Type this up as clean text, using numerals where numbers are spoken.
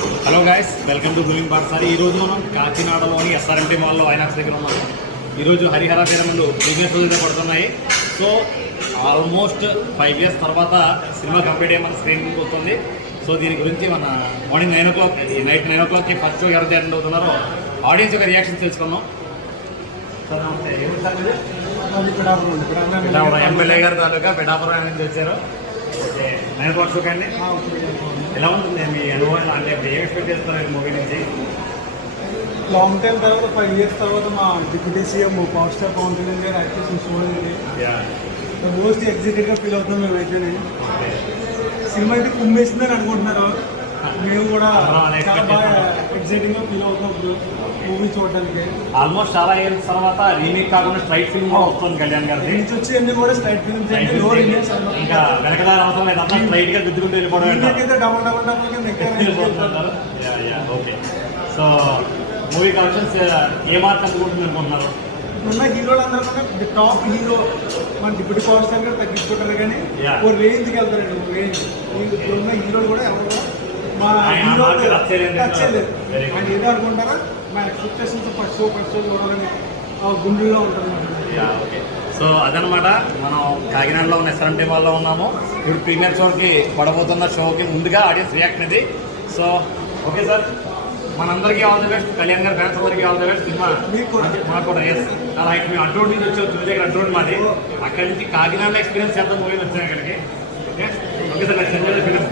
Hello guys, welcome to గులింగ్ పాఠశాల. ఈరోజు మనం కాకినాడలోని ఎస్ఆర్ఎంటీ మాల్లో ఐనాక్స్ దగ్గర ఉన్నాము. ఈరోజు హరిహర సినిమాలు బిజినెస్ రోజుగా పడుతున్నాయి. సో ఆల్మోస్ట్ 5 years తర్వాత సినిమా కంప్లీట్ అయ్యి మన స్క్రీన్ ముందుకు వస్తుంది. సో దీని గురించి మన మార్నింగ్ 9 o'clock నైట్ 9 o'clockకి ఫస్ట్ షో ఎవరు అటెండ్ అవుతున్నారో ఆడియన్స్ యొక్క రియాక్షన్ తెలుసుకున్నాం. సార్ నమస్తే. ఏమి సార్ మీరు ఎమ్మెల్యే గారు తాలూకా పిఠాపురం నుంచి వచ్చారు. ఓకే, 9 o'clock షోకి అండి. ఎలా ఉంటుంది మీ అనుభవం? అంటే ఏం ఎక్స్పెక్ట్ చేస్తున్నారు మూవీ నుంచి? లాంగ్ టైం తర్వాత 5 years తర్వాత మా deputy CM power star Pawan Kalyan garu active చూడండి మోస్ట్ ఎగ్జైటెడ్గా ఫీల్ అవుతున్నాం మేమైతే. సినిమా అయితే కుమ్మేసిందని అనుకుంటున్నారు, మేము కూడా చాలా బాగా ఎగ్జైటింగ్గా ఫీల్ అవుతున్నాం ఇప్పుడు మూవీ చూడడానికి. ఆల్మోస్ట్ చాలా ఇయర్స్ తర్వాత రీమేక్ కాకుండా స్ట్రైట్ ఫిల్మ్ కూడా వస్తుంది కళ్యాణ్ గారి నుంచి వచ్చి అన్ని కూడా స్ట్రైట్ ఫిల్మ్స్ ఇంకా వెనకదారి అవసరం లేదు, అంతా స్ట్రైట్ గా దిద్దుకుంటూ వెళ్ళిపోవడం. ఓకే, సో మూవీ కలెక్షన్స్ ఏ మార్క్ అందుకుంటుంది అనుకుంటున్నారు? ఇప్పుడున్న హీరోలు అందరూ కూడా టాప్ హీరో మన డిప్యూటీ పవర్ స్టార్ గారు తగ్గించుకుంటారు కానీ ఓ రేంజ్కి వెళ్తారండి. ఓ రేంజ్ ఇప్పుడున్న హీరోలు కూడా ఎవరు మా హీరో నచ్చలేదు ఆయన ఏదో అనుకుంటారా. మా ఎక్స్పెక్టేషన్స్ ఫస్ట్ షో చూడాలని గుండెల్లో ఉంటుంది. ఓకే, సో అదనమాట మనం కాకినాడలో ఉన్న ఎస్ఆర్ఎంటీ మాల్లో ఉన్నాము. ఇప్పుడు ప్రీమియర్ షోకి పడబోతున్న షోకి ముందుగా ఆడియన్స్ రియాక్ట్ అనేది. సో ఓకే సార్, మనందరికీ ఆల్ ది బెస్ట్. కళ్యాణ్ గారి ఫ్యాన్స్ అందరికీ ఆల్ ది బెస్ట్. సినిమా మాకు కూడా లైక్ మేము అడ్రోడ్ నుంచి వచ్చాము, తుది దగ్గర అడ్రోడ్ మాది. అక్కడి నుంచి కాకినాడలో ఎక్స్పీరియన్స్ చేద్దాం మూవీ వచ్చాను ఇక్కడికి. Okay sir, film